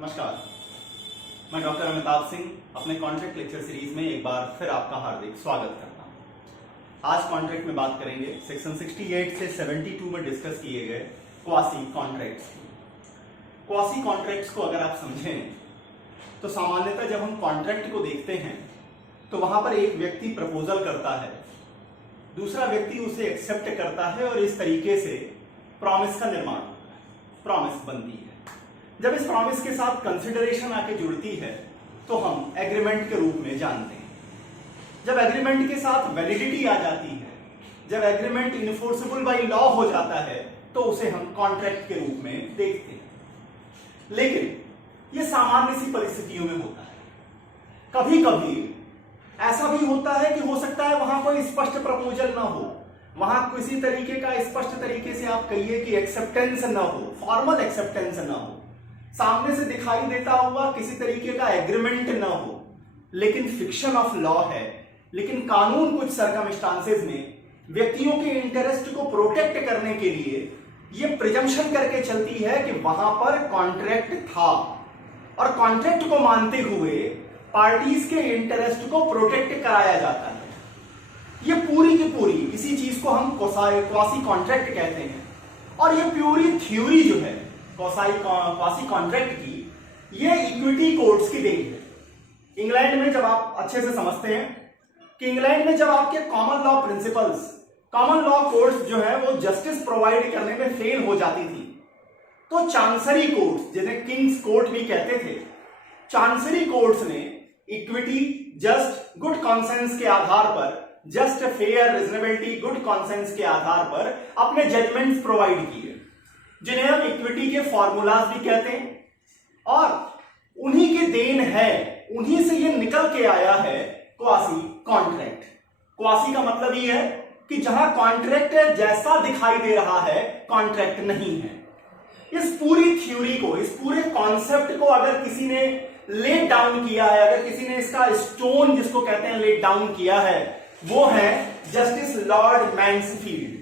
नमस्कार, मैं डॉक्टर अमिताभ सिंह अपने कॉन्ट्रैक्ट लेक्चर सीरीज में एक बार फिर आपका हार्दिक स्वागत करता हूं। आज कॉन्ट्रैक्ट में बात करेंगे सेक्शन 68 से 72 में डिस्कस किए गए क्वासी कॉन्ट्रैक्ट्स की। क्वासी कॉन्ट्रैक्ट्स को अगर आप समझें तो सामान्यतः जब हम कॉन्ट्रैक्ट को देखते हैं तो वहां पर एक व्यक्ति प्रपोजल करता है, दूसरा व्यक्ति उसे एक्सेप्ट करता है और इस तरीके से प्रॉमिस का निर्माण होता है, प्रॉमिस बनती है। जब इस प्रॉमिस के साथ कंसिडरेशन आके जुड़ती है तो हम एग्रीमेंट के रूप में जानते हैं। जब एग्रीमेंट के साथ वैलिडिटी आ जाती है, जब एग्रीमेंट इनफोर्सेबल बाय लॉ हो जाता है तो उसे हम कॉन्ट्रैक्ट के रूप में देखते हैं। लेकिन यह सामान्य सी परिस्थितियों में होता है। कभी कभी ऐसा भी होता है कि हो सकता है वहां कोई स्पष्ट प्रपोजल ना हो, वहां किसी तरीके का स्पष्ट तरीके से आप कहिए कि एक्सेप्टेंस ना हो, फॉर्मल एक्सेप्टेंस ना हो, सामने से दिखाई देता हुआ किसी तरीके का एग्रीमेंट ना हो, लेकिन फिक्शन ऑफ लॉ है। लेकिन कानून कुछ सर्कमस्टांसेस में व्यक्तियों के इंटरेस्ट को प्रोटेक्ट करने के लिए यह प्रिजम्पशन करके चलती है कि वहां पर कॉन्ट्रैक्ट था और कॉन्ट्रैक्ट को मानते हुए पार्टीज के इंटरेस्ट को प्रोटेक्ट कराया जाता है। यह पूरी की पूरी इसी चीज को हम क्वासी कॉन्ट्रैक्ट कहते हैं। और यह प्यूरी थ्योरी जो है क्वासी कॉन्ट्रैक्ट की, ये इक्विटी कोर्ट्स की देन है। इंग्लैंड में जब आप अच्छे से समझते हैं कि इंग्लैंड में जब आपके common law principles, common law courts जो है वो जस्टिस प्रोवाइड करने में फेल हो जाती थी, तो चांसरी कोर्ट्स, जिन्हें किंग्स कोर्ट भी कहते थे, चांसरी कोर्ट्स ने इक्विटी, जस्ट, गुड कॉन्सेंस के आधार पर, जस्ट, फेयर, रिजनेबिलिटी, गुड कॉन्सेंस के आधार पर अपने जजमेंट्स प्रोवाइड किए, जिन्हें हम इक्विटी के फॉर्मूलाज भी कहते हैं। और उन्हीं की देन है, उन्हीं से ये निकल के आया है क्वासी कॉन्ट्रैक्ट। क्वासी का मतलब ये है कि जहां कॉन्ट्रैक्ट जैसा दिखाई दे रहा है, कॉन्ट्रैक्ट नहीं है। इस पूरी थ्योरी को, इस पूरे कॉन्सेप्ट को अगर किसी ने लेट डाउन किया है, अगर किसी ने इसका स्टोन जिसको कहते हैं लेट डाउन किया है, वो है जस्टिस लॉर्ड मैन्सफील्ड।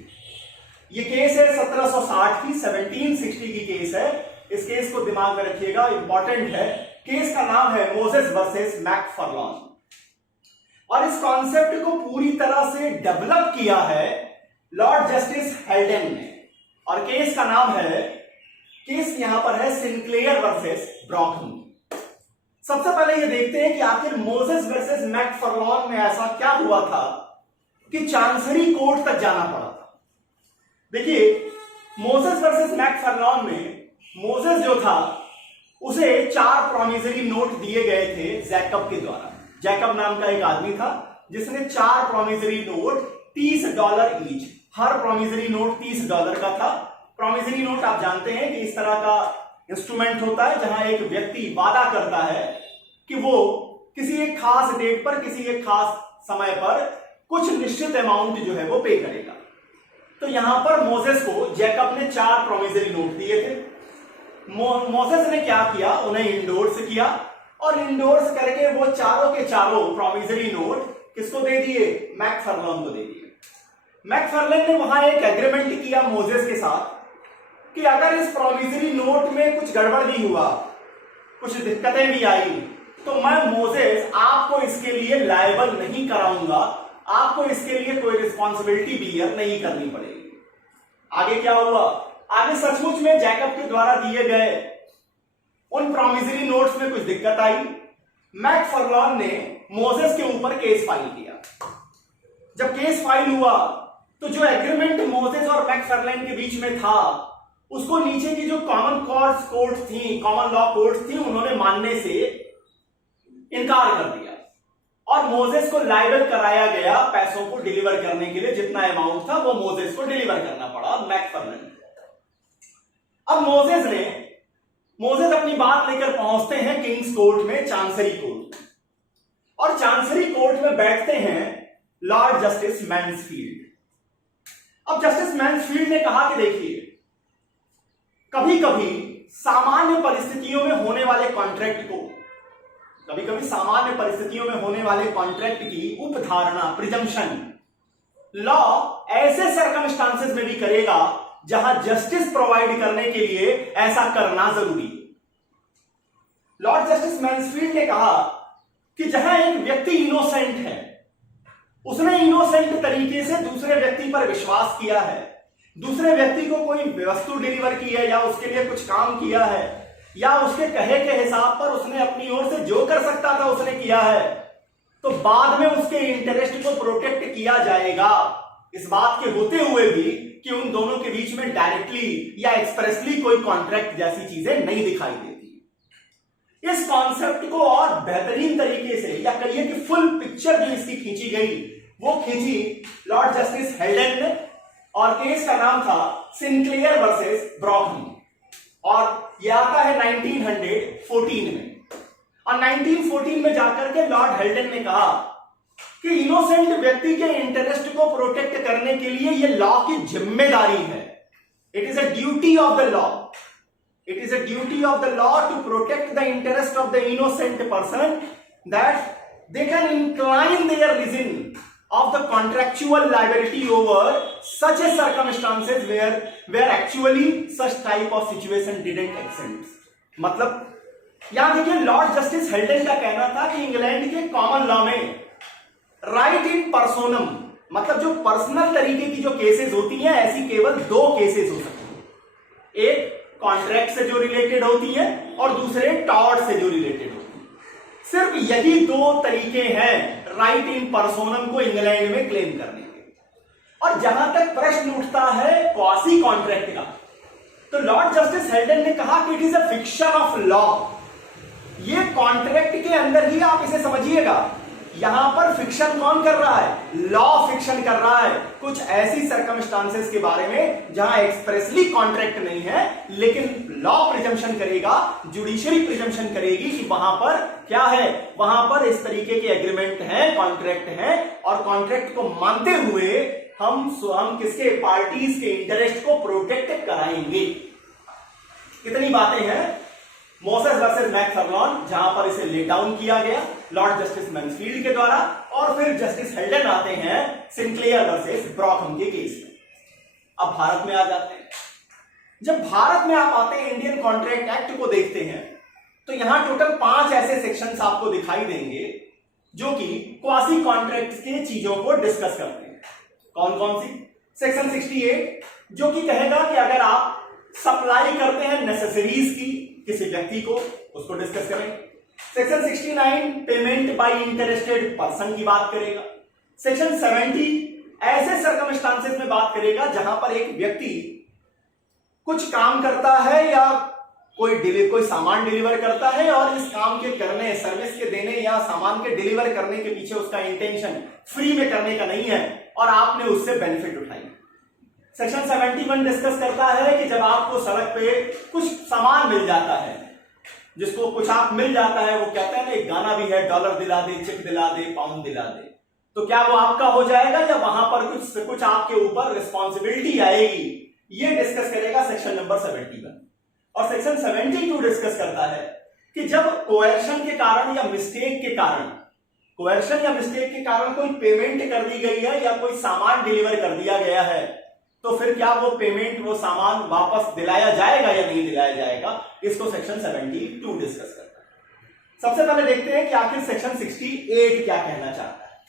ये केस है 1760 की, 1760 की केस है। इस केस को दिमाग में रखिएगा, इंपॉर्टेंट है। केस का नाम है मोसेस वर्सेस मैकफार्लैन। और इस कॉन्सेप्ट को पूरी तरह से डेवलप किया है लॉर्ड जस्टिस हेल्डन ने। और केस का नाम है, केस यहां पर है सिंक्लेयर वर्सेस ब्रॉकन। सबसे पहले ये देखते हैं कि आखिर मोसेस वर्सेस मैकफार्लैन में ऐसा क्या हुआ था कि चांसरी कोर्ट तक जाना पड़ा था। देखिए, मोसेस वर्सेस मैकफार्लैन में मोसेस जो था उसे 4 प्रोमिसरी नोट दिए गए थे जैकब के द्वारा। जैकब नाम का एक आदमी था जिसने 4 प्रोमिसरी नोट $30 ईच, हर प्रोमिसरी नोट $30 का था। प्रोमिसरी नोट आप जानते हैं कि इस तरह का इंस्ट्रूमेंट होता है जहां एक व्यक्ति वादा करता है कि वो किसी एक खास डेट पर, किसी एक खास समय पर कुछ निश्चित अमाउंट जो है वो पे करेगा। तो यहां पर मोसेस को जैकब ने 4 प्रोमिसरी नोट दिए थे। मोसेस ने क्या किया, उन्हें इंडोर्स किया और इंडोर्स करके वो चारों के चारों प्रोमिसरी नोट किसको दे दिए, मैकफार्लैन को दे दिए। मैकफार्लैन ने वहां एक एग्रीमेंट किया मोसेस के साथ कि अगर इस प्रोमिसरी नोट में कुछ गड़बड़ भी हुआ, कुछ दिक्कतें भी आई, तो मैं मोसेस आपको इसके लिए लायबल नहीं कराऊंगा, आपको इसके लिए कोई रिस्पॉन्सिबिलिटी बियर नहीं करनी पड़ेगी। आगे क्या हुआ, आगे सचमुच में जैकब के द्वारा दिए गए उन प्रोमिसरी नोट्स में कुछ दिक्कत आई। मैकफार्लैन ने मोसेस के ऊपर केस फाइल किया। जब केस फाइल हुआ तो जो एग्रीमेंट मोसेस और मैकफार्लैन के बीच में था, उसको नीचे की जो कॉमन कोर्ट्स थी, कॉमन लॉ कोर्ट्स थी, उन्होंने मानने से इनकार कर दिया और मोसेस को लायबल कराया गया पैसों को डिलीवर करने के लिए। जितना अमाउंट था वो मोसेस को डिलीवर करना पड़ा मैकफार्लैन। अब मोसेस अपनी बात लेकर पहुंचते हैं किंग्स कोर्ट में, चांसरी कोर्ट, और चांसरी कोर्ट में बैठते हैं लॉर्ड जस्टिस मैन्सफील्ड। अब जस्टिस मैन्सफील्ड ने कहा कि देखिए, कभी कभी सामान्य परिस्थितियों में होने वाले कॉन्ट्रैक्ट को, कभी-कभी सामान्य परिस्थितियों में होने वाले कॉन्ट्रैक्ट की उपधारणा, प्रिजम्पशन, लॉ ऐसे सर्कमस्टांसेस में भी करेगा जहां जस्टिस प्रोवाइड करने के लिए ऐसा करना जरूरी है। जस्टिस मैन्सफील्ड ने कहा कि जहां एक व्यक्ति इनोसेंट है, उसने इनोसेंट तरीके से दूसरे व्यक्ति पर विश्वास किया है, दूसरे व्यक्ति को कोई वस्तु डिलीवर की है या उसके लिए कुछ काम किया है या उसके कहे के हिसाब पर उसने अपनी ओर से जो कर सकता था उसने किया है, तो बाद में उसके इंटरेस्ट को प्रोटेक्ट किया जाएगा, इस बात के होते हुए भी कि उन दोनों के बीच में डायरेक्टली या एक्सप्रेसली कोई कॉन्ट्रैक्ट जैसी चीजें नहीं दिखाई देती। इस कॉन्सेप्ट को और बेहतरीन तरीके से या कहिए कि फुल पिक्चर जो इसकी खींची गई वो खींची लॉर्ड जस्टिस हेल्डन ने, और केस का नाम था सिंक्लेयर वर्सेस ब्रॉकली, और यह आता है 1914 में। और 1914 में जाकर के लॉर्ड हेल्डन ने कहा कि इनोसेंट व्यक्ति के इंटरेस्ट को प्रोटेक्ट करने के लिए यह लॉ की जिम्मेदारी है। It is a duty of the law, it is a duty of the law to protect the interest of the innocent person that they can incline their reason of the contractual liability over such a circumstances where actually such type of situation didn't exist। मतलब यहां देखिए Lord justice हेल्डन का कहना था कि England के common law में right इन पर्सोनम, मतलब जो पर्सनल तरीके की जो केसेस होती हैं ऐसी केवल दो केसेस हो सकती हैं, एक कॉन्ट्रैक्ट से जो रिलेटेड होती है और दूसरे टॉर्ट से जो रिलेटेड होती है। सिर्फ यही दो तरीके हैं राइट इन पर्सोनम को इंग्लैंड में क्लेम करने के। और जहां तक प्रश्न उठता है क्वासी कॉन्ट्रैक्ट का, तो लॉर्ड जस्टिस हेल्डन ने कहा कि it is a fiction of law. ये कॉन्ट्रैक्ट के अंदर ही आप इसे समझिएगा, यहां पर फिक्शन कौन कर रहा है? लॉ फिक्शन कर रहा है कुछ ऐसी सर्कमस्टांसेस के बारे में जहां एक्सप्रेसली कॉन्ट्रैक्ट नहीं है, लेकिन लॉ प्रिजम्पशन करेगा, जुडिशरी प्रिजम्पशन करेगी कि वहां पर क्या है, वहां पर इस तरीके के एग्रीमेंट है, कॉन्ट्रैक्ट है, और कॉन्ट्रैक्ट को मानते हुए हम किसके पार्टीज के इंटरेस्ट को प्रोटेक्ट कराएंगे। कितनी बातें हैं मोसेस वर्सेस मैकफर्लॉन, जहां पर इसे ले डाउन किया गया लॉर्ड जस्टिस मैन्सफील्ड के द्वारा, और फिर जस्टिस हेल्डन आते हैं सिंक्लेयर वर्सेस ब्रॉकहम के केस में। अब भारत में आ जाते हैं। जब भारत में आप आते हैं, इंडियन कॉन्ट्रैक्ट एक्ट को देखते हैं, तो यहां टोटल 5 ऐसे सेक्शंस आपको दिखाई देंगे जो कि क्वासी कॉन्ट्रैक्ट के चीजों को डिस्कस करते हैं। कौन कौन सी? सेक्शन 68 जो कि कहेगा कि अगर आप सप्लाई करते हैं नेसेसरीज की किसी व्यक्ति को, उसको डिस्कस करेंगे। Section 69 payment by interested person की बात करेगा। सेक्शन 70 ऐसे सर्कमस्टांसेस में बात करेगा जहां पर एक व्यक्ति कुछ काम करता है या कोई सामान डिलीवर करता है, और इस काम के करने, सर्विस के देने या सामान के डिलीवर करने के पीछे उसका इंटेंशन फ्री में करने का नहीं है और आपने उससे बेनिफिट उठाई। सेक्शन 71 डिस्कस करता है कि जब आपको सड़क पे कुछ सामान मिल जाता है, जिसको कुछ आप मिल जाता है, वो कहता है ना, एक गाना भी है, डॉलर दिला दे, चिप दिला दे, पाउंड दिला दे, तो क्या वो आपका हो जाएगा या वहां पर कुछ आपके ऊपर रिस्पॉन्सिबिलिटी आएगी? ये डिस्कस करेगा सेक्शन नंबर 71। और सेक्शन 72 डिस्कस करता है कि जब कोएर्शन के कारण या मिस्टेक के कारण, कोएर्शन या मिस्टेक के कारण कोई पेमेंट कर दी गई है या कोई सामान डिलीवर कर दिया गया है, तो फिर क्या वो पेमेंट, वो सामान वापस दिलाया जाएगा या नहीं दिलाया जाएगा? इसको सेक्शन 72 डिस्कस करता है। सबसे पहले देखते हैं कि आखिर सेक्शन 68 क्या कहना चाहता है।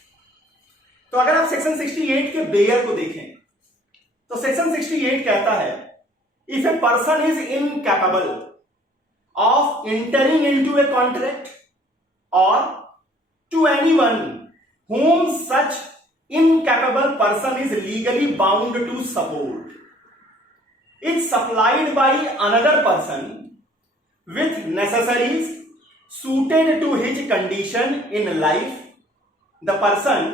तो अगर आप सेक्शन 68 के बेयर को देखें तो सेक्शन 68 कहता है, if a person is incapable of entering into a contract और to anyone whom such incapable person is legally bound to support, it's supplied by another person with necessaries suited to his condition in life. The person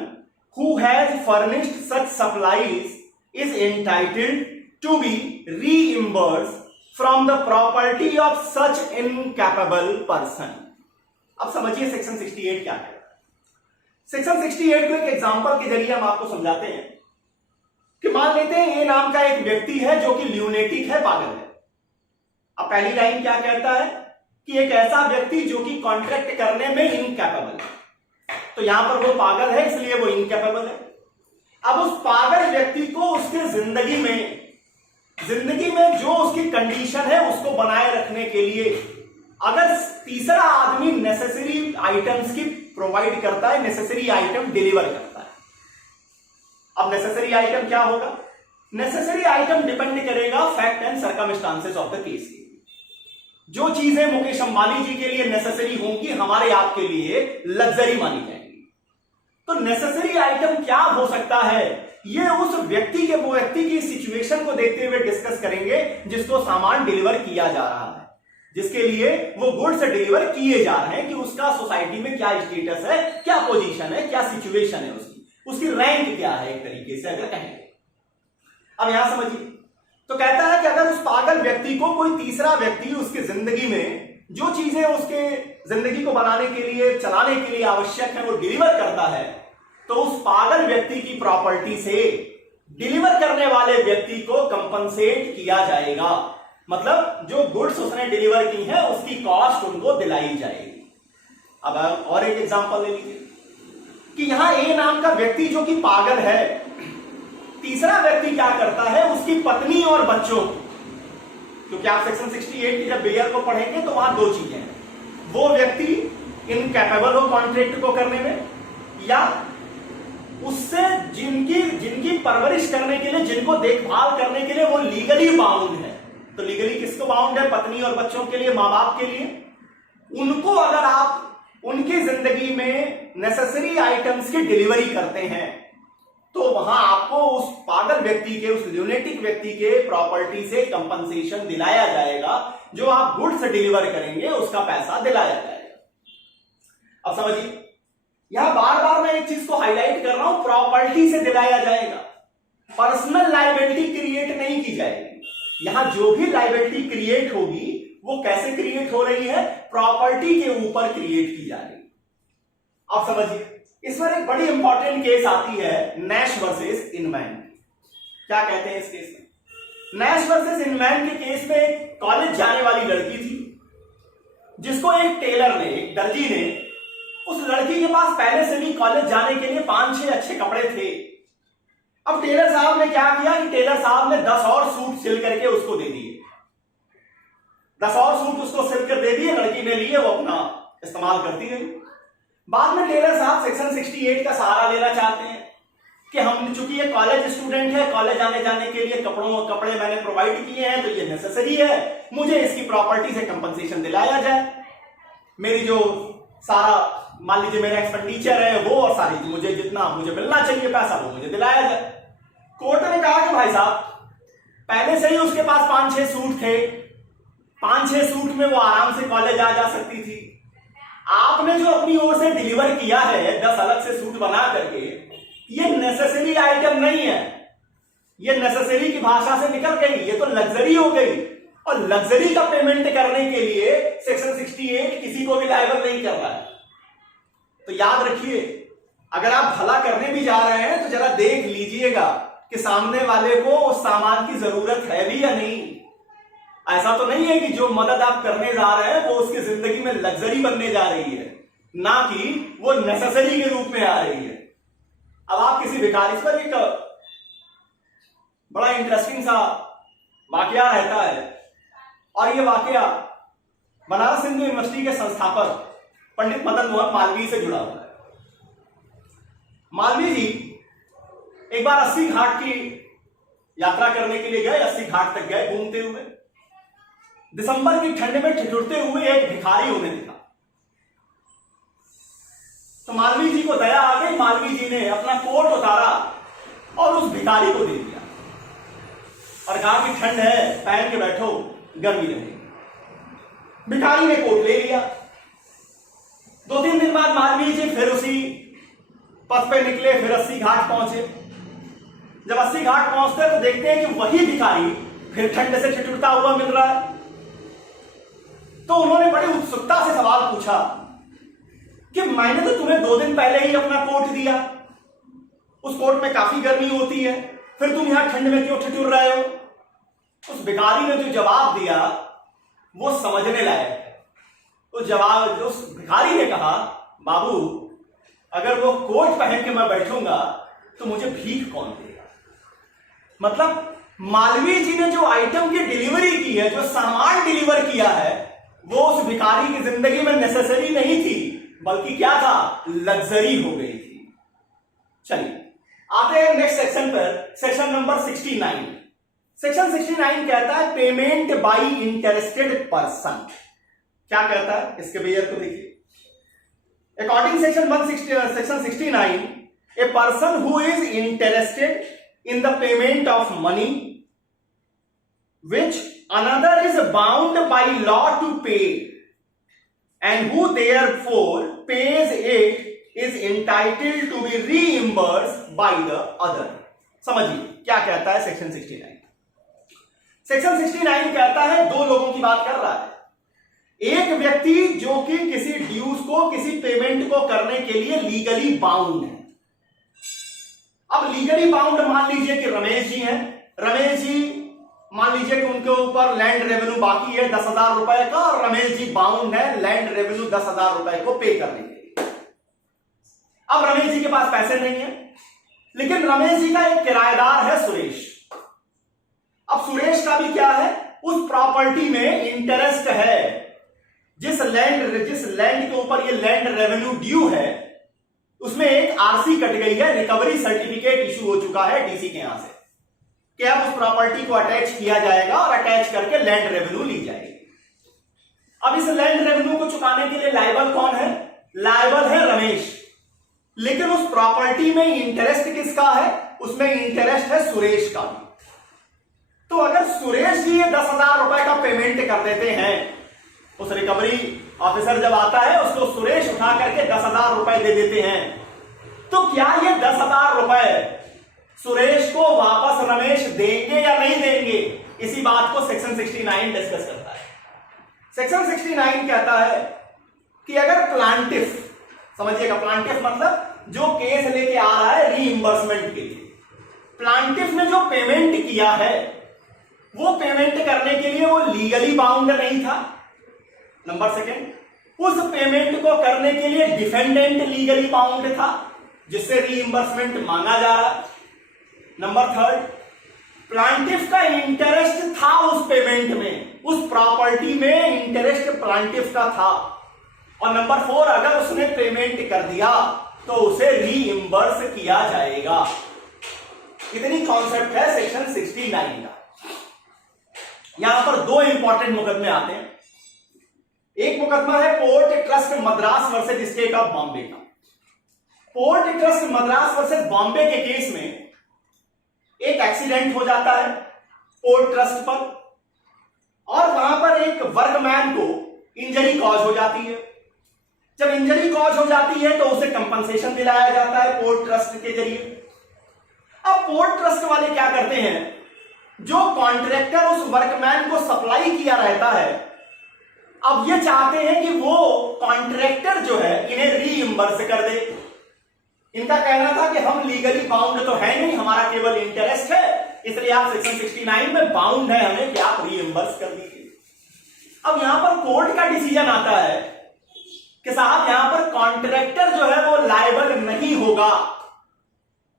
who has furnished such supplies is entitled to be reimbursed from the property of such incapable person. अब समझिए section 68 क्या है। Section 68 को एक example के जरिए हम आपको समझाते हैं कि मान लेते हैं ए नाम का एक व्यक्ति है जो कि ल्यूनेटिक है, पागल है। अब पहली लाइन क्या कहता है कि एक ऐसा व्यक्ति जो कि कॉन्ट्रैक्ट करने में इनकैपेबल है, तो यहां पर वो पागल है इसलिए वो इनकैपेबल है। अब उस पागल व्यक्ति को उसके जिंदगी में जो उसकी कंडीशन है उसको बनाए रखने के लिए अगर तीसरा आदमी नेसेसरी आइटम्स की प्रोवाइड करता है, नेसेसरी आइटम डिलीवर करता है। अब नेसेसरी आइटम क्या होगा? नेसेसरी आइटम डिपेंड करेगा fact and circumstances of the case की। जो चीजें मुकेश अंबानी जी के लिए नेसेसरी होंगी, हमारे आपके लिए लग्जरी मानी जाएंगी। तो नेसेसरी आइटम क्या हो सकता है, ये उस व्यक्ति की सिचुएशन को देखते हुए डिस्कस करेंगे जिसको सामान डिलीवर किया जा रहा है, जिसके लिए वो गुड्स डिलीवर किए जा रहे हैं, कि उसका सोसाइटी में क्या स्टेटस है, क्या पोजीशन है, क्या सिचुएशन है, उसकी रैंक क्या है, एक तरीके से अगर कहेंगे। अब यहां समझिए, तो कहता है कि अगर उस पागल व्यक्ति को कोई तीसरा व्यक्ति उसकी जिंदगी में जो चीजें उसके जिंदगी को बनाने के लिए, चलाने के लिए आवश्यक है, वो डिलीवर करता है, तो उस पागल व्यक्ति की प्रॉपर्टी से डिलीवर करने वाले व्यक्ति को कंपनसेट किया जाएगा। मतलब जो गुड्स उसने डिलीवर की है उसकी कॉस्ट उनको दिलाई जाएगी। अब और एक एग्जांपल ले लीजिए कि यहां ए नाम का व्यक्ति जो कि पागल है, तीसरा व्यक्ति क्या करता है, उसकी पत्नी और बच्चों, क्योंकि आप सेक्शन 68 की जब बेयर को पढ़ेंगे तो वहां दो चीजें हैं, वो व्यक्ति इनकैपेबल हो कॉन्ट्रैक्ट को करने में, या उससे जिनकी परवरिश करने के लिए, जिनको देखभाल करने के लिए वो लीगली बाउंड है। तो लीगली किसको बाउंड है? पत्नी और बच्चों के लिए, मां बाप के लिए। उनको अगर आप उनकी जिंदगी में नेसेसरी आइटम्स की डिलीवरी करते हैं तो वहां आपको उस पागल व्यक्ति के, उस ल्यूनेटिक व्यक्ति के प्रॉपर्टी से कंपनसेशन दिलाया जाएगा। जो आप गुड्स डिलीवर करेंगे उसका पैसा दिलाया जाएगा। अब समझिए, यहां बार बार मैं एक चीज को हाईलाइट कर रहा हूं, प्रॉपर्टी से दिलाया जाएगा, पर्सनल लायबिलिटी क्रिएट नहीं की जाएगी। यहां जो भी लायबिलिटी क्रिएट होगी वो कैसे क्रिएट हो रही है? प्रॉपर्टी के ऊपर क्रिएट की जा रही है। अब समझिए, इस पर एक बड़ी इंपॉर्टेंट केस आती है, नैश वर्सेस इनमैन। क्या कहते हैं इस केस में? नैश वर्सेस इनमैन के केस में एक कॉलेज जाने वाली लड़की थी जिसको एक टेलर ने, एक दर्जी ने, उस लड़की के पास पहले से भी कॉलेज जाने के लिए 5-6 अच्छे कपड़े थे। अब टेलर साहब ने क्या किया कि टेलर साहब ने 10 और सूट सिल करके उसको दे दिए। 10 और सूट उसको सिल कर दे दिए, लड़की ने लिए, वो अपना इस्तेमाल करती गई। बाद में टेलर साहब सेक्शन 68 का सहारा लेना चाहते हैं कि हम, चूंकि ये कॉलेज स्टूडेंट है, कॉलेज आने जाने के लिए कपड़े मैंने प्रोवाइड किए हैं, तो ये नेसेसरी है, मुझे इसकी प्रॉपर्टी से कंपनसेशन दिलाया जाए। मेरी जो सारा, मान लीजिए मेरा एक्सपेंडिचर है वो, और सारी मुझे जितना मुझे मिलना चाहिए पैसा वो मुझे दिलाया जाए। कोर्ट ने कहा कि भाई साहब, पहले से ही उसके पास 5-6 सूट थे, 5-6 सूट में वो आराम से कॉलेज आ जा सकती थी। आपने जो अपनी ओर से डिलीवर किया है 10 अलग से सूट बना करके, ये नेसेसरी आइटम नहीं है, ये नेसेसरी की भाषा से निकल गई, ये तो लग्जरी हो गई। और लग्जरी का पेमेंट करने के लिए सेक्शन 68 किसी को भी लायबल नहीं कर रहा है। तो याद रखिए, अगर आप भला करने भी जा रहे हैं तो जरा देख लीजिएगा कि सामने वाले को उस सामान की जरूरत है भी या नहीं। ऐसा तो नहीं है कि जो मदद आप करने जा रहे हैं वो उसकी जिंदगी में लग्जरी बनने जा रही है, ना कि वो नेसेसरी के रूप में आ रही है। अब आप किसी भिखारी, इस पर एक बड़ा इंटरेस्टिंग सा वाकया रहता है, और ये वाकया बनारस हिंदू यूनिवर्सिटी के संस्थापक पंडित मदन मोहन मालवीय से जुड़ा हुआ है। मालवीय जी एक बार 80 घाट की यात्रा करने के लिए गए, 80 घाट तक गए घूमते हुए। दिसंबर की ठंड में ठिठुरते हुए एक भिखारी उन्हें दिखा। तो मालवीय जी को दया आ गई, मालवीय जी ने अपना कोट उतारा और उस भिखारी को दे दिया और कहा कि ठंड है, पहन के बैठो, गर्मी रहेगी। भिखारी ने कोट ले लिया। 2-3 दिन बाद मालवीय जी फिर उसी पथ पे निकले, फिर 80 घाट पहुंचे। जब 80 घाट पहुंचते तो देखते हैं कि वही भिखारी फिर ठंड से ठिठुरता हुआ मिल रहा है। तो उन्होंने बड़ी उत्सुकता से सवाल पूछा कि मैंने तो तुम्हें 2 दिन पहले ही अपना कोट दिया, उस कोट में काफी गर्मी होती है, फिर तुम यहां ठंड में क्यों ठिठुर रहे हो? उस भिखारी ने जो जवाब दिया वो समझने लायक है। उस भिखारी ने कहा, बाबू, अगर वो कोट पहन के मैं बैठूंगा तो मुझे भीख कौन देगा? मतलब मालवीय जी ने जो आइटम की डिलीवरी की है, जो सामान डिलीवर किया है, वो उस भिखारी की जिंदगी में नेसेसरी नहीं थी, बल्कि क्या था, लग्जरी हो गई थी। चलिए आते हैं नेक्स्ट सेक्शन पर, सेक्शन नंबर 69। सेक्शन 69 कहता है पेमेंट बाय इंटरेस्टेड पर्सन। क्या कहता है, इसके बेयर को देखिए। According section 69, A person who is interested in the payment of money which another is bound by law to pay and who therefore pays it is entitled to be reimbursed by the other। समझिए क्या कहता है section 69। Section 69 कहता है, दो लोगों की बात कर रहा है। एक व्यक्ति जो कि किसी ड्यूज को, किसी पेमेंट को करने के लिए लीगली बाउंड है। अब लीगली बाउंड मान लीजिए कि रमेश जी हैं। रमेश जी मान लीजिए कि उनके ऊपर लैंड रेवेन्यू बाकी है 10,000 रुपए का, और रमेश जी बाउंड है लैंड रेवेन्यू 10,000 रुपए को पे करने के लिए। अब रमेश जी के पास पैसे नहीं है, लेकिन रमेश जी का एक किराएदार है सुरेश। अब सुरेश का भी क्या है, उस प्रॉपर्टी में इंटरेस्ट है। जिस लैंड के ऊपर ये लैंड रेवेन्यू ड्यू है, उसमें एक आरसी कट गई है, रिकवरी सर्टिफिकेट इशू हो चुका है डीसी के यहां से, कि अब उस प्रॉपर्टी को अटैच किया जाएगा और अटैच करके लैंड रेवेन्यू ली जाएगी। अब इस लैंड रेवेन्यू को चुकाने के लिए लायबल कौन है, लायबल है रमेश। लेकिन उस प्रॉपर्टी में इंटरेस्ट किसका है, उसमें इंटरेस्ट है सुरेश का भी। तो अगर सुरेश जी ये 10,000 रुपए का पेमेंट कर देते हैं, उस रिकवरी ऑफिसर जब आता है उसको सुरेश उठा करके 10,000 रुपए दे देते हैं, तो क्या ये 10,000 रुपए सुरेश को वापस रमेश देंगे या नहीं देंगे? इसी बात को सेक्शन 69 डिस्कस करता है। सेक्शन 69 कहता है कि अगर प्लांटिफ, समझिएगा प्लांटिफ मतलब जो केस लेके आ रहा है रीइंबर्समेंट के लिए, प्लांटिफ ने जो पेमेंट किया है वो पेमेंट करने के लिए वो लीगली बाउंड नहीं था। नंबर सेकेंड, उस पेमेंट को करने के लिए डिफेंडेंट लीगली बाउंड था, जिससे रीइंबर्समेंट मांगा जा रहा। नंबर थर्ड, प्लांटिफ का इंटरेस्ट था उस पेमेंट में, उस प्रॉपर्टी में इंटरेस्ट प्लांटिफ का था। और नंबर फोर, अगर उसने पेमेंट कर दिया तो उसे रीइंबर्स किया जाएगा। इतनी कॉन्सेप्ट है सेक्शन 69 का। यहां पर दो इंपॉर्टेंट मुकदमे आते हैं। एक मुकदमा है port trust Madras versus state of Bombay का। Port trust Madras versus Bombay के केस में एक एक्सीडेंट हो जाता है पोर्ट ट्रस्ट पर, और वहां पर एक वर्कमैन को इंजरी कॉज हो जाती है। जब इंजरी कॉज हो जाती है तो उसे कंपनसेशन दिलाया जाता है पोर्ट ट्रस्ट के जरिए। अब पोर्ट ट्रस्ट वाले क्या करते हैं, जो कॉन्ट्रैक्टर उस वर्कमैन को सप्लाई किया रहता है, अब ये चाहते हैं कि वो कॉन्ट्रैक्टर जो है इन्हें रीइंबर्स कर दे। इनका कहना था कि हम लीगली बाउंड तो है नहीं, हमारा केवल इंटरेस्ट है, इसलिए आप सेक्शन 69 में बाउंड है हमें कि आप रीइंबर्स कर दीजिए। अब यहां पर कोर्ट का डिसीजन आता है कि साहब यहां पर कॉन्ट्रैक्टर जो है वो लायबल नहीं होगा,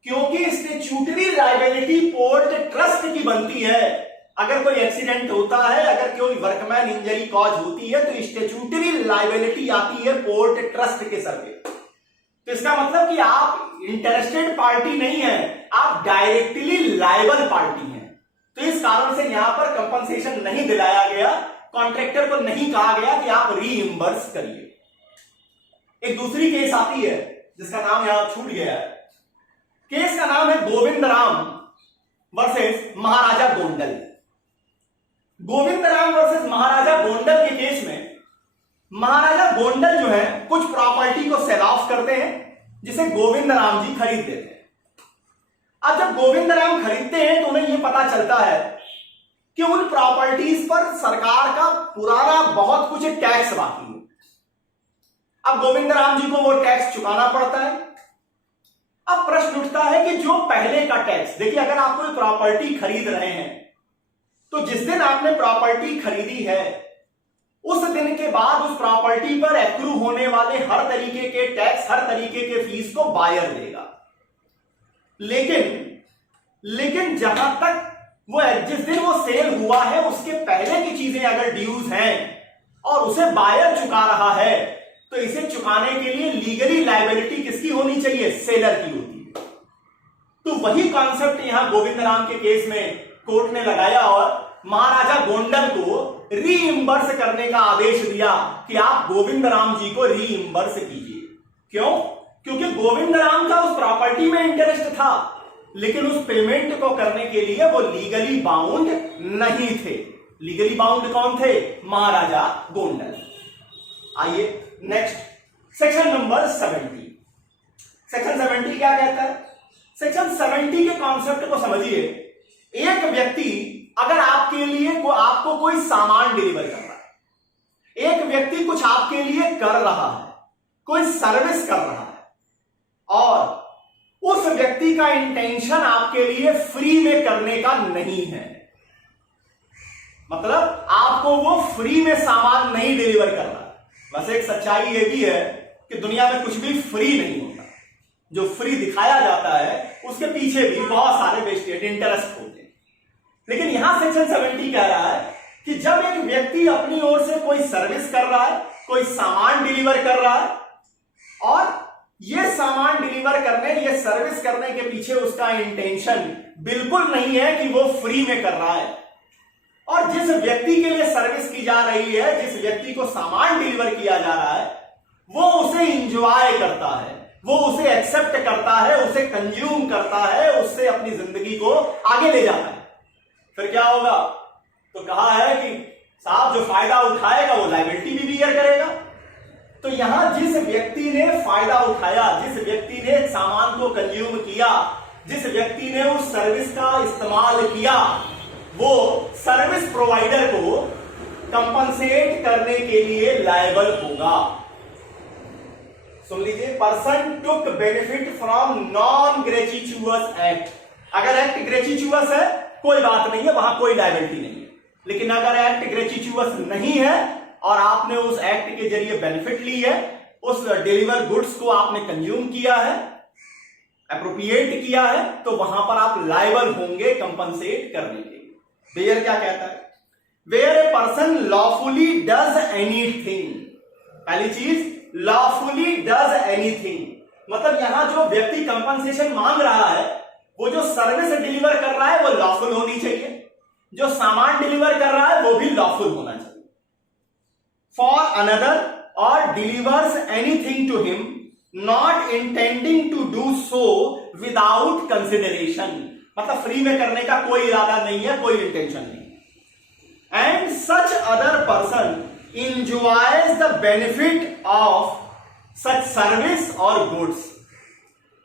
क्योंकि स्टैट्यूटरी लायबिलिटी पोर्ट ट्रस्ट की बनती है। अगर कोई एक्सीडेंट होता है, अगर कोई वर्कमैन इंजरी कॉज होती है, तो स्टैट्यूटरी लायबिलिटी आती है पोर्ट ट्रस्ट के सर पे। तो इसका मतलब कि आप इंटरेस्टेड पार्टी नहीं है, आप डायरेक्टली लायबल पार्टी हैं। तो इस कारण से यहां पर कंपनसेशन नहीं दिलाया गया, कॉन्ट्रैक्टर को नहीं कहा गया कि आप रीइंबर्स करिए। एक दूसरी केस आती है जिसका नाम यहां छूट गया है। केस का नाम है गोविंद राम वर्सेस महाराजा गोंडल। गोविंद राम वर्सेस महाराजा गोंडल के केस में महाराजा गोंडल जो है कुछ प्रॉपर्टी को सेल ऑफ करते हैं, जिसे गोविंद राम जी खरीद देते हैं। अब जब गोविंद राम खरीदते हैं तो उन्हें यह पता चलता है कि उन प्रॉपर्टीज पर सरकार का पुराना बहुत कुछ टैक्स बाकी है। अब गोविंद राम जी को वो टैक्स चुकाना पड़ता है। अब प्रश्न उठता है कि जो पहले का टैक्स, देखिए अगर आप कोई प्रॉपर्टी खरीद रहे हैं तो जिस दिन आपने प्रॉपर्टी खरीदी है उस दिन के बाद उस प्रॉपर्टी पर एक्रू होने वाले हर तरीके के टैक्स, हर तरीके के फीस को बायर देगा। लेकिन जहां तक वो जिस दिन वो सेल हुआ है उसके पहले की चीजें अगर ड्यूज हैं और उसे बायर चुका रहा है, तो इसे चुकाने के लिए लीगली लायबिलिटी किसकी होनी चाहिए? सेलर की होती है। तो वही कॉन्सेप्ट यहां गोविंद राम के केस में कोर्ट ने लगाया और महाराजा गोंडल को रीइंबर्स करने का आदेश दिया कि आप गोविंद राम जी को रीइंबर्स कीजिए। क्यों? क्योंकि गोविंद राम का उस प्रॉपर्टी में इंटरेस्ट था, लेकिन उस पेमेंट को करने के लिए वो लीगली बाउंड नहीं थे। लीगली बाउंड कौन थे? महाराजा गोंडल। आइए नेक्स्ट, सेक्शन नंबर 70। सेक्शन 70 क्या कहता है? सेक्शन 70 के कॉन्सेप्ट को समझिए। एक व्यक्ति अगर आपके लिए आपको कोई सामान डिलीवर कर रहा है, एक व्यक्ति कुछ आपके लिए कर रहा है, कोई सर्विस कर रहा है, और उस व्यक्ति का इंटेंशन आपके लिए फ्री में करने का नहीं है, मतलब आपको वो फ्री में सामान नहीं डिलीवर कर रहा है। वैसे एक सच्चाई ये भी है कि दुनिया में कुछ भी फ्री नहीं होता। जो फ्री दिखाया जाता है उसके पीछे भी बहुत सारे वेस्टेड इंटरेस्ट होते हैं। लेकिन यहां सेक्शन 70 कह रहा है कि जब एक व्यक्ति अपनी ओर से कोई सर्विस कर रहा है, कोई सामान डिलीवर कर रहा है, और ये सामान डिलीवर करने, ये सर्विस करने के पीछे उसका इंटेंशन बिल्कुल नहीं है कि वो फ्री में कर रहा है, और जिस व्यक्ति के लिए सर्विस की जा रही है, जिस व्यक्ति को सामान डिलीवर किया जा रहा है, वो उसे इंजॉय करता है, वो उसे एक्सेप्ट करता है, उसे कंज्यूम करता है, उससे अपनी जिंदगी को आगे ले जाता है, फिर क्या होगा? तो कहा है कि साहब जो फायदा उठाएगा वो लायबिलिटी भी बियर करेगा। तो यहां जिस व्यक्ति ने फायदा उठाया, जिस व्यक्ति ने सामान को कंज्यूम किया, जिस व्यक्ति ने उस सर्विस का इस्तेमाल किया, वो सर्विस प्रोवाइडर को कंपनसेट करने के लिए लायबल होगा। सुन लीजिए, person took benefit from non gratuitous act. अगर एक्ट ग्रेचिचुअस है कोई बात नहीं है, वहां कोई लायबिलिटी नहीं है। लेकिन अगर एक्ट ग्रेचिचुअस नहीं है और आपने उस एक्ट के जरिए बेनिफिट ली है, उस डिलीवर गुड्स को आपने कंज्यूम किया है, एप्रोप्रिएट किया है, तो वहां पर आप लायबल होंगे कंपनसेट करने के लिए। वेयर क्या कहता है? Where a person lawfully does anything. पहली चीज, लॉफुली डज एनीथिंग, मतलब यहां जो व्यक्ति कंपनसेशन मांग रहा है, वो जो सर्विस डिलीवर कर रहा है वो लॉफुल होनी चाहिए, जो सामान डिलीवर कर रहा है वो भी लॉफुल होना चाहिए। For another or delivers anything to him not intending to do so without consideration, मतलब फ्री में करने का कोई इरादा नहीं है, कोई इंटेंशन नहीं। And such other person enjoys the benefit of such service or goods,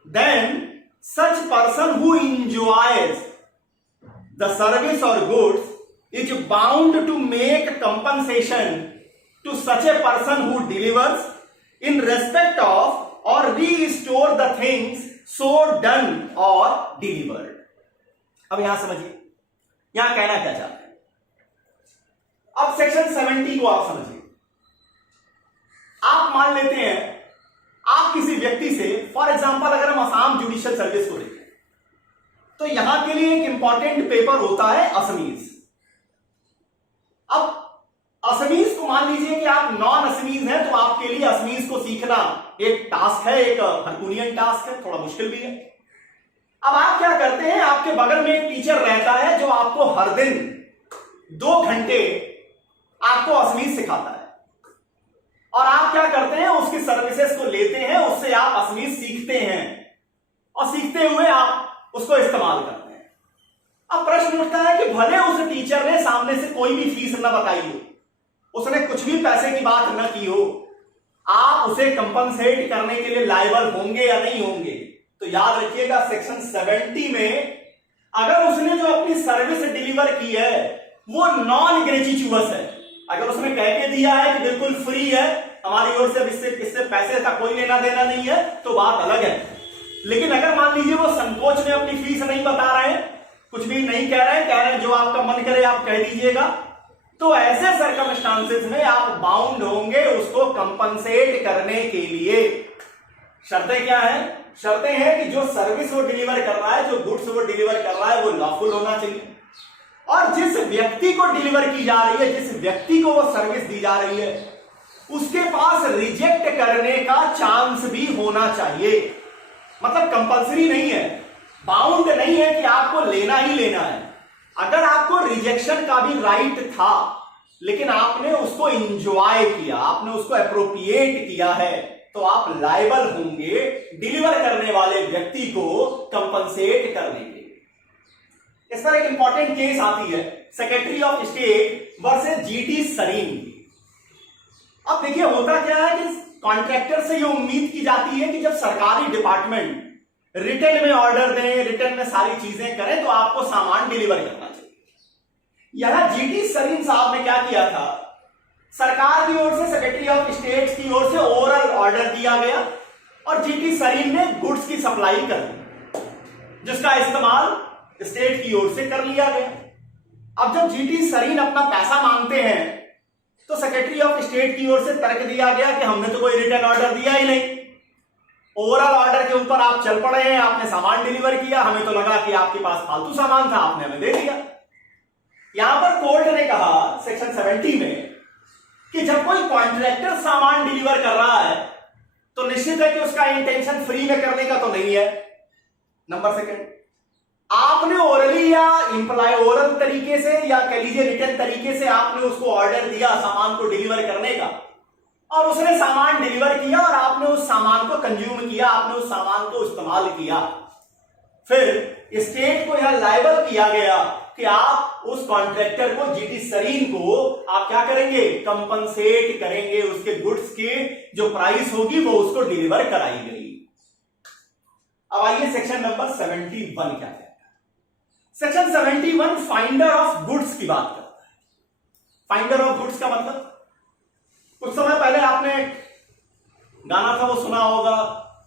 then such person who enjoys the service or goods is bound to make compensation to such a person who delivers in respect of or restore the things so done or delivered। अब यहां समझिए, यहां कहना क्या चाहते हैं। अब section 70 को आप समझिए। आप मान लेते हैं आप किसी व्यक्ति से, फॉर एग्जांपल अगर हम आसाम जुडिशियल सर्विस को देखें, तो यहां के लिए एक इंपॉर्टेंट पेपर होता है असमीज। अब असमीज को मान लीजिए कि आप नॉन असमीज हैं, तो आपके लिए असमीज को सीखना एक टास्क है, एक हरकुनियन टास्क है, थोड़ा मुश्किल भी है। अब आप क्या करते हैं, आपके बगल में एक टीचर रहता है जो आपको हर दिन 2 घंटे आपको असमीज सिखाता है, और आप क्या करते हैं, उसकी सर्विसेज को लेते हैं, उससे आप असमीज सीखते हैं, और सीखते हुए आप उसको इस्तेमाल करते हैं। अब प्रश्न उठता है कि भले उस टीचर ने सामने से कोई भी फीस न बताई हो, उसने कुछ भी पैसे की बात न की हो, आप उसे कंपनसेट करने के लिए लायबल होंगे या नहीं होंगे? तो याद रखिएगा, सेक्शन 70 में अगर उसने जो अपनी सर्विस डिलीवर की है वो नॉन ग्रेचिचुअस है, अगर उसने कह के दिया है कि बिल्कुल फ्री है, हमारी ओर से अब इससे पैसे का कोई लेना देना नहीं है, तो बात अलग है। लेकिन अगर मान लीजिए वो संकोच में अपनी फीस नहीं बता रहे हैं, कुछ भी नहीं कह रहे हैं जो आपका मन करे आप कह दीजिएगा, तो ऐसे सर्कमस्टांसेस में आप बाउंड होंगे उसको कंपनसेट करने के लिए। शर्तें क्या है? शर्तें हैं कि जो सर्विस वो डिलीवर कर रहा है, जो गुड्स वो डिलीवर कर रहा है, वो लॉफुल होना चाहिए, और जिस व्यक्ति को डिलीवर की जा रही है, जिस व्यक्ति को वो सर्विस दी जा रही है, उसके पास रिजेक्ट करने का चांस भी होना चाहिए। मतलब कंपलसरी नहीं है, बाउंड नहीं है कि आपको लेना ही लेना है। अगर आपको रिजेक्शन का भी राइट था, लेकिन आपने उसको इंजॉय किया, आपने उसको अप्रोप्रिएट किया है, तो आप लायबल होंगे डिलीवर करने वाले व्यक्ति को कंपनसेट करने के लिए। इस पर एक इंपॉर्टेंट केस आती है secretary of state versus GT Sarin की। अब देखिए होता क्या है कि कॉन्ट्रैक्टर से ये उम्मीद की जाती है कि जब सरकारी डिपार्टमेंट रिटर्न में ऑर्डर दें, रिटर्न में सारी चीजें करें, तो आपको सामान डिलीवर करना चाहिए। यहां जीटी सरीन साहब ने क्या किया था, सरकार की ओर से, सेक्रेटरी ऑफ स्टेट की ओर से ओरल ऑर्डर दिया गया और जीटी सरीन ने गुड्स की सप्लाई कर दी, जिसका इस्तेमाल स्टेट की ओर से कर लिया गया। अब जब जीटी सरीन अपना पैसा मांगते हैं तो सेक्रेटरी ऑफ स्टेट की ओर से तर्क दिया गया कि हमने तो कोई रिटर्न ऑर्डर दिया ही नहीं, ओवरऑल ऑर्डर के ऊपर आप चल पड़े हैं, आपने सामान डिलीवर किया, हमें तो लगा कि आपके पास फालतू सामान था, आपने हमें दे दिया। यहां पर कोर्ट ने कहा सेक्शन 70 में कि जब कोई कॉन्ट्रैक्टर सामान डिलीवर कर रहा है तो निश्चित है कि उसका इंटेंशन फ्री में करने का तो नहीं है। नंबर सेकंड, आपने ओरली या इंप्लाई ओरल तरीके से या कह लीजिए रिटर्न तरीके से आपने उसको ऑर्डर दिया सामान को डिलीवर करने का, और उसने सामान डिलीवर किया और आपने उस सामान को कंज्यूम किया, आपने उस सामान को इस्तेमाल किया। फिर स्टेट को यह लायबल किया गया कि आप उस कॉन्ट्रैक्टर को, जीटी सरीन को आप क्या करेंगे, कंपनसेट करेंगे, उसके गुड्स की जो प्राइस होगी वो उसको डिलीवर कराई गई। अब आइए सेक्शन नंबर 71 क्या कहता है। सेक्शन 71 फाइंडर ऑफ गुड्स की बात करता है। फाइंडर ऑफ गुड्स का मतलब, कुछ समय पहले आपने गाना था वो सुना होगा,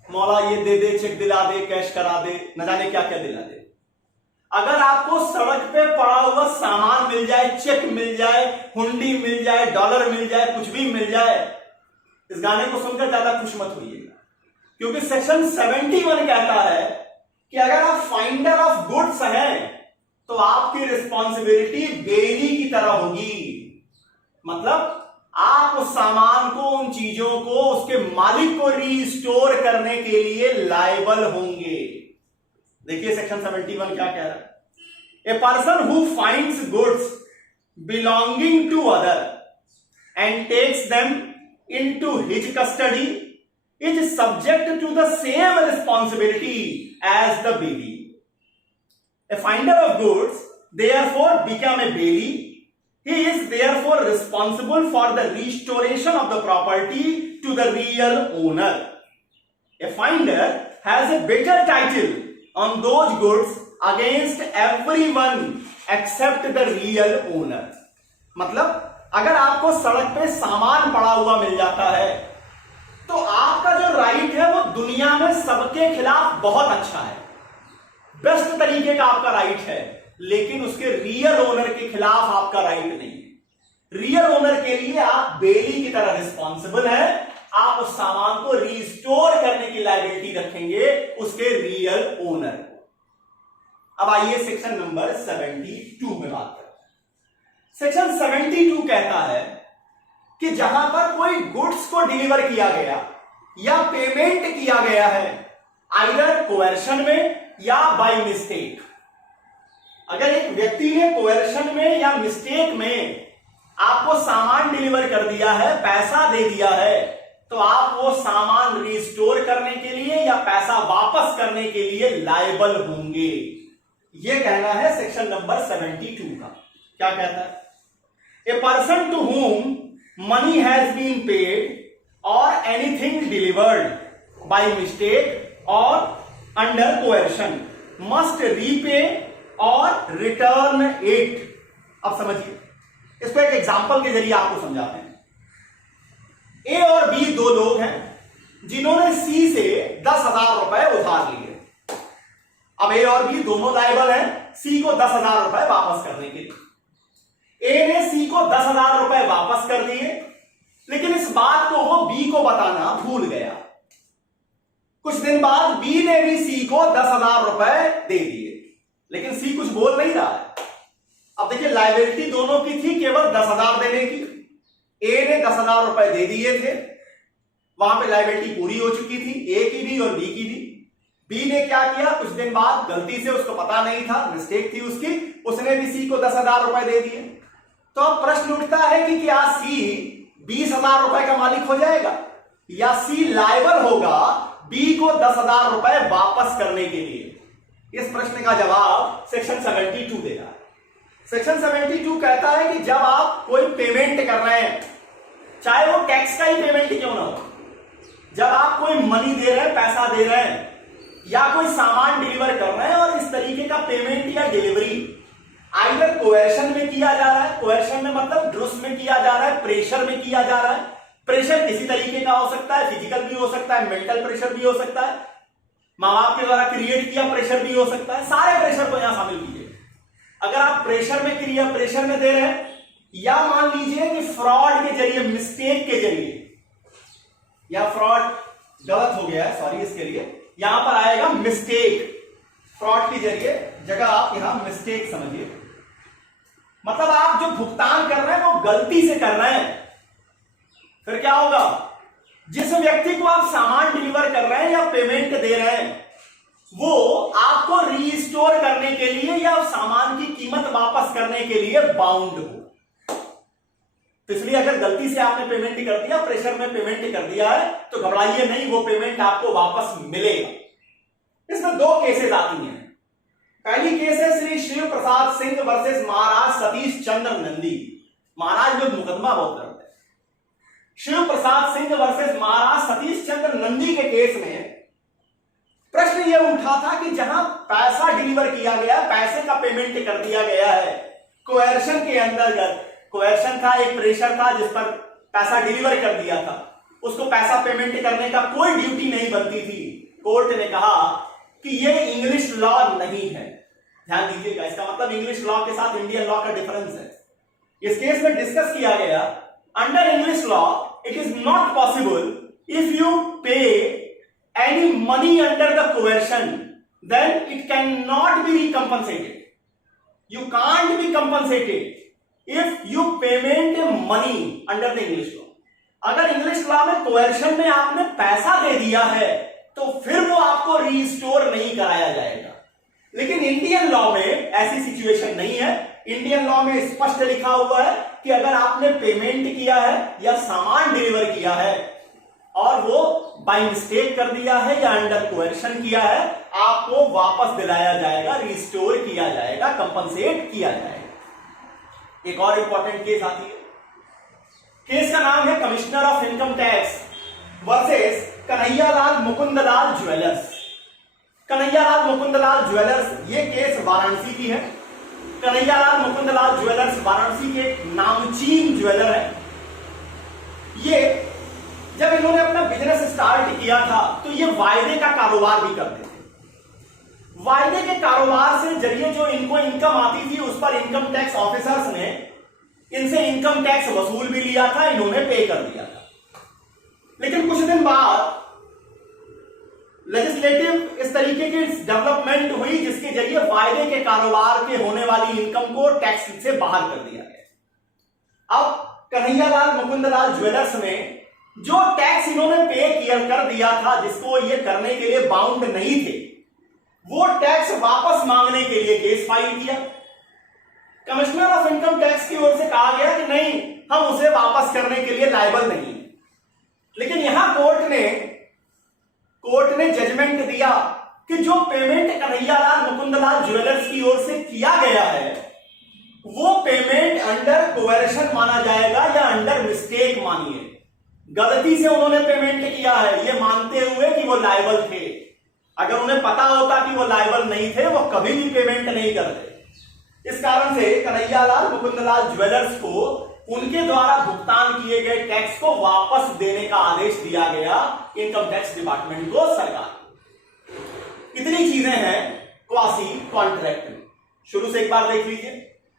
मौला ये दे दे, चेक दिला दे, कैश करा दे, न जाने क्या क्या दिला दे। अगर आपको सड़क पे पड़ा हुआ सामान मिल जाए, चेक मिल जाए, हुंडी मिल जाए, डॉलर मिल जाए, कुछ भी मिल जाए, इस गाने को सुनकर ज्यादा खुश मत होइएगा, क्योंकि सेक्शन 71 कहता है कि अगर आप फाइंडर ऑफ गुड्स हैं तो आपकी रिस्पॉन्सिबिलिटी बेली की तरह होगी। मतलब आप उस सामान को, उन चीजों को, उसके मालिक को रीस्टोर करने के लिए लायबल होंगे। देखिए सेक्शन 71 क्या कह रहा है, a person who finds goods belonging to other and takes them into his custody is subject to the same responsibility as the bailee. A finder of goods therefore become a bailey. He is therefore responsible for the restoration of the property to the real owner. A finder has a better title on those goods against everyone except the real owner. मतलब अगर आपको सड़क पे सामान पड़ा हुआ मिल जाता है तो आपका जो राइट है वो दुनिया में सबके खिलाफ बहुत अच्छा है, बेस्ट तरीके का आपका राइट है, लेकिन उसके रियल ओनर के खिलाफ आपका राइट नहीं है। रियल ओनर के लिए आप बेली की तरह रिस्पॉन्सिबल हैं, आप उस सामान को रिस्टोर करने की लायबिलिटी रखेंगे उसके रियल ओनर को। अब आइए सेक्शन नंबर 72 में बात करते हैं। सेक्शन 72 कहता है कि जहां पर कोई गुड्स को डिलीवर किया गया या पेमेंट किया गया है, आइदर कोएर्शन में या बाय मिस्टेक, अगर एक व्यक्ति ने कोएर्शन में या मिस्टेक में आपको सामान डिलीवर कर दिया है, पैसा दे दिया है, तो आप वो सामान रिस्टोर करने के लिए या पैसा वापस करने के लिए लायबल होंगे। ये कहना है सेक्शन नंबर 72 का। क्या कहता है, a person to whom money has been paid or anything delivered by mistake or under coercion must repay or return it. अब समझिए, इसको एक एग्जांपल के जरिए आपको समझाते हैं। ए और बी दो लोग हैं जिन्होंने सी से 10,000 रुपए उधार लिए। अब ए और बी दोनों लायबल हैं सी को 10,000 रुपए वापस करने के लिए। ए ने सी को 10,000 रुपए वापस कर दिए, लेकिन इस बात को वो बी को बताना भूल गया। कुछ दिन बाद बी ने भी सी को 10,000 रुपए दे दिए, लेकिन सी कुछ बोल नहीं रहा है। अब देखिए लायबिलिटी दोनों की थी केवल 10,000 देने की। ए ने 10,000 रुपए दे दिए थे, वहां पे लायबिलिटी पूरी हो चुकी थी, ए की भी और बी की भी। बी ने क्या किया, कुछ दिन बाद गलती से, उसको पता नहीं था, मिस्टेक थी उसकी, उसने भी सी को 10,000 रुपए दे दिए। तो अब प्रश्न उठता है कि क्या सी 20,000 रुपए का मालिक हो जाएगा या सी लायबल होगा बी को 10,000 रुपए वापस करने के लिए? इस प्रश्न का जवाब सेक्शन 72 दे रहा है। सेक्शन 72 कहता है कि जब आप कोई पेमेंट कर रहे हैं, चाहे वो टैक्स का ही पेमेंट क्यों ना हो, जब आप कोई मनी दे रहे हैं, पैसा दे रहे हैं या कोई सामान डिलीवर कर रहे हैं और इस तरीके का पेमेंट या डिलीवरी आइदर कोएर्शन में किया जा रहा है, कोएर्शन में मतलब ड्रूस में किया जा रहा है, प्रेशर में किया जा रहा है। प्रेशर किसी तरीके का हो सकता है, फिजिकल भी हो सकता है, मेंटल प्रेशर भी हो सकता है, मां बाप के द्वारा क्रिएट किया प्रेशर भी हो सकता है। सारे प्रेशर को यहां शामिल कीजिए। अगर आप प्रेशर में दे रहे हैं या मान लीजिए कि फ्रॉड के जरिए, मिस्टेक के जरिए, या फ्रॉड गलत हो गया है, सॉरी, इसके लिए यहां पर आएगा मिस्टेक। फ्रॉड के जरिए जगह आप यहां मिस्टेक समझिए, मतलब आप जो भुगतान कर रहे हैं वो गलती से कर रहे हैं। फिर क्या होगा, जिस व्यक्ति को आप सामान डिलीवर कर रहे हैं या पेमेंट दे रहे हैं वो आपको रीस्टोर करने के लिए या सामान की कीमत वापस करने के लिए बाउंड हो। तो इसलिए अगर गलती से आपने पेमेंट कर दिया, प्रेशर में पेमेंट कर दिया है, तो घबराइए नहीं, वो पेमेंट आपको वापस मिलेगा। इसमें दो केसेस आती हैं। पहली केस है श्री शिव प्रसाद सिंह वर्सेस महाराज सतीश चंद्र नंदी। महाराज लोग मुकदमा बहुत करते हैं। शिव प्रसाद सिंह वर्सेस महाराज सतीश चंद्र नंदी के केस में प्रश्न यह उठा था कि जहां पैसा डिलीवर किया गया, पैसे का पेमेंट कर दिया गया है, कोएर्शन के अंतर्गत, कोएर्शन था, एक प्रेशर था जिस पर पैसा डिलीवर कर दिया था, उसको पैसा पेमेंट करने का कोई ड्यूटी नहीं बनती थी। कोर्ट ने कहा कि यह इंग्लिश लॉ नहीं है। ध्यान दीजिएगा, इसका मतलब इंग्लिश लॉ के साथ इंडियन लॉ का डिफरेंस है। इस केस में डिस्कस किया गया, under English law it is not possible if you पे any money under the coercion, then it cannot be recompensated. You can't be compensated if you payment money under the English law. अगर English law में कोएर्शन में आपने पैसा दे दिया है तो फिर वो आपको रीस्टोर नहीं कराया जाएगा। लेकिन इंडियन लॉ में ऐसी सिचुएशन नहीं है। इंडियन लॉ में स्पष्ट लिखा हुआ है कि अगर आपने पेमेंट किया है या सामान डिलीवर किया है और वो बाय मिस्टेक कर दिया है या अंडर कोएर्शन किया है, आपको वापस दिलाया जाएगा, रिस्टोर किया जाएगा, कंपनसेट किया जाएगा। एक और इंपॉर्टेंट केस आती है। केस का नाम है commissioner of income tax versus Kanhaiyalal Mukundlal jewellers. Kanhaiyalal Mukundlal jewellers, ये केस वाराणसी की है। कन्हैयालाल मुकुंदलाल ज्वेलर्स वाराणसी के नामचीन ज्वेलर है। ये जब इन्होंने अपना बिजनेस स्टार्ट किया था तो ये वायदे का कारोबार भी करते थे। वायदे के कारोबार से जरिए जो इनको इनकम आती थी उस पर इनकम टैक्स ऑफिसर्स ने इनसे इनकम टैक्स वसूल भी लिया था, इन्होंने पे कर दिया था। लेकिन कुछ दिन बाद लेजिस्लेटिव इस तरीके की डेवलपमेंट हुई जिसके जरिए वायदे के कारोबार के होने वाली इनकम को टैक्स से बाहर कर दिया गया। अब कन्हैयालाल मुकुंदलाल ज्वेलर्स में जो टैक्स इन्होंने पे किया कर दिया था, जिसको ये करने के लिए बाउंड नहीं थे, वो टैक्स वापस मांगने के लिए केस फाइल किया। कमिश्नर ऑफ इनकम टैक्स की ओर से कहा गया कि नहीं, हम उसे वापस करने के लिए लायबल नहीं है। लेकिन यहां कोर्ट ने जजमेंट दिया कि जो पेमेंट कन्हैयालाल मुकुंदलाल ज्वेलर्स की ओर से किया गया है वो पेमेंट अंडर कोएर्शन माना जाएगा या अंडर मिस्टेक मानिए। गलती से उन्होंने पेमेंट किया है, ये मानते हुए कि वो लायबल थे। अगर उन्हें पता होता कि वो लायबल नहीं थे, वो कभी भी पेमेंट नहीं करते। इस कारण से कन्हैयालाल मुकुंदलाल ज्वेलर्स को उनके द्वारा भुगतान किए गए टैक्स को वापस देने का आदेश दिया गया इनकम टैक्स डिपार्टमेंट को, सरकार। इतनी चीजें हैं क्वासी कॉन्ट्रैक्ट में। शुरू से एक बार देख लीजिए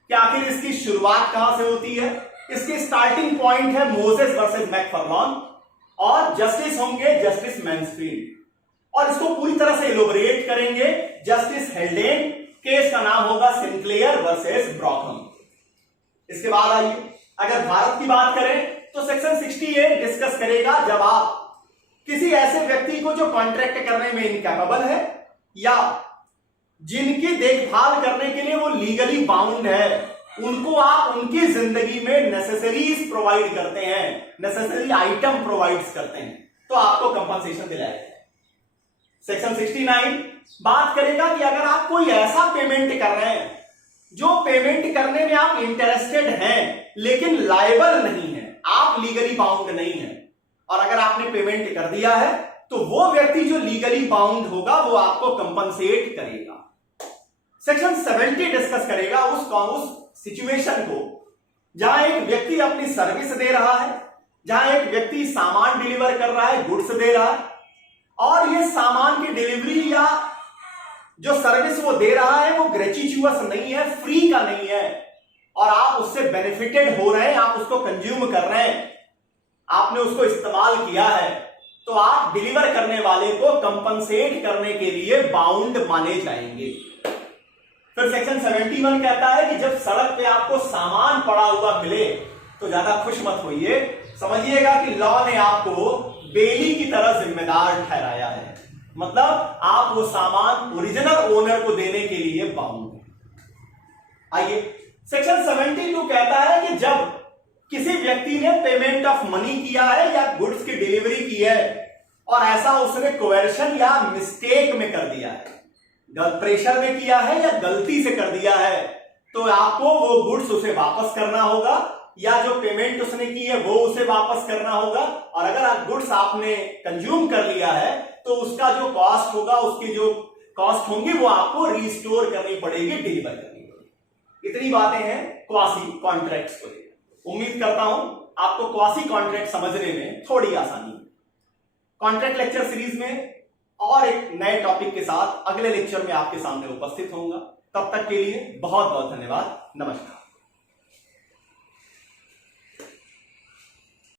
कि आखिर इसकी शुरुआत कहां से होती है। इसकी स्टार्टिंग पॉइंट है मोसेस वर्सेस मैकफार्लैन और जस्टिस होंगे जस्टिस मैन्सफील्ड, और इसको पूरी तरह से इलोबरेट करेंगे जस्टिस हेल्डेन। केस का नाम होगा सिंक्लेयर वर्सेस ब्रॉकम। इसके बाद आइए, अगर भारत की बात करें तो सेक्शन 68 डिस्कस करेगा जब आप किसी ऐसे व्यक्ति को जो कॉन्ट्रैक्ट करने में इनकैपेबल है या जिनकी देखभाल करने के लिए वो लीगली बाउंड है, उनको आप उनकी जिंदगी में नेसेसरीज प्रोवाइड करते हैं, नेसेसरी आइटम प्रोवाइड्स करते हैं, तो आपको कंपनसेशन दिलाया जाए। सेक्शन 69 बात करेगा कि अगर आप कोई ऐसा पेमेंट कर रहे हैं जो पेमेंट करने में आप इंटरेस्टेड हैं लेकिन लायबल नहीं है, आप लीगली बाउंड नहीं है, और अगर आपने पेमेंट कर दिया है तो वो व्यक्ति जो लीगली बाउंड होगा वो आपको कंपनसेट करेगा। सेक्शन 70 डिस्कस करेगा उस सिचुएशन को जहां एक व्यक्ति अपनी सर्विस दे रहा है, जहां एक व्यक्ति सामान डिलीवर कर रहा है, गुड्स दे रहा है, और ये सामान की डिलीवरी या जो सर्विस वो दे रहा है वो ग्रेचुइटस नहीं है, फ्री का नहीं है, और आप उससे बेनिफिटेड हो रहे हैं, आप उसको कंज्यूम कर रहे हैं, आपने उसको इस्तेमाल किया है, तो आप डिलीवर करने वाले को कंपनसेट करने के लिए बाउंड माने जाएंगे। फिर सेक्शन 71 कहता है कि जब सड़क पे आपको सामान पड़ा हुआ मिले तो ज्यादा खुश मत होइए, समझिएगा कि लॉ ने आपको बेली की तरह जिम्मेदार ठहराया है, मतलब आप वो सामान ओरिजिनल ओनर को देने के लिए बाउंड है। आइए, सेक्शन 72 कहता है कि जब किसी व्यक्ति ने पेमेंट ऑफ मनी किया है या गुड्स की डिलीवरी की है और ऐसा उसने कोएर्शन या मिस्टेक में कर दिया है, प्रेशर में किया है या गलती से कर दिया है, तो आपको वो गुड्स उसे वापस करना होगा या जो पेमेंट उसने की है वो उसे वापस करना होगा, और अगर गुड्स आपने कंज्यूम कर लिया है तो उसका जो कॉस्ट होगा, उसकी जो कॉस्ट होंगी वो आपको रिस्टोर करनी पड़ेगी, डिलीवर करनी पड़ेगी। इतनी बातें हैं क्वासी कॉन्ट्रैक्ट्स को लेकर। उम्मीद करता हूं आपको क्वासी कॉन्ट्रैक्ट समझने में थोड़ी आसानी है। कॉन्ट्रैक्ट लेक्चर सीरीज में और एक नए टॉपिक के साथ अगले लेक्चर में आपके सामने उपस्थित होऊंगा। तब तक के लिए बहुत बहुत धन्यवाद। नमस्कार।